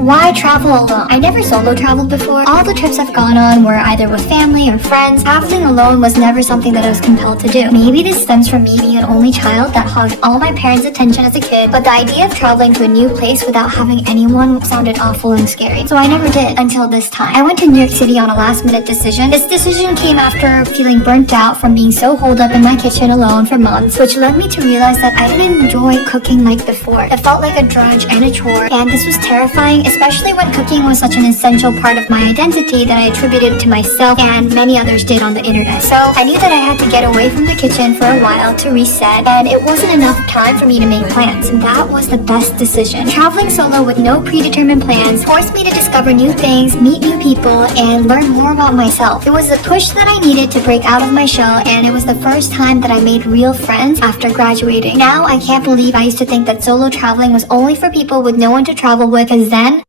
Why travel alone? I never solo traveled before. All the trips I've gone on were either with family or friends. Traveling alone was never something that I was compelled to do. Maybe this stems from me being an only child that hogged all my parents' attention as a kid, but the idea of traveling to a new place without having anyone sounded awful and scary. So I never did until this time. I went to New York City on a last-minute decision. This decision came after feeling burnt out from being so holed up in my kitchen alone for months, which led me to realize that I didn't enjoy cooking like before. It felt like a drudge and a chore, and this was terrifying, especially when cooking was such an essential part of my identity that I attributed to myself and many others did on the internet. So I knew that I had to get away from the kitchen for a while to reset, and it wasn't enough time for me to make plans, and that was the best decision. Traveling solo with no predetermined plans forced me to discover new things, meet new people, and learn more about myself. It was the push that I needed to break out of my shell, and it was the first time that I made real friends after graduating. Now I can't believe I used to think that solo traveling was only for people with no one to travel with, because then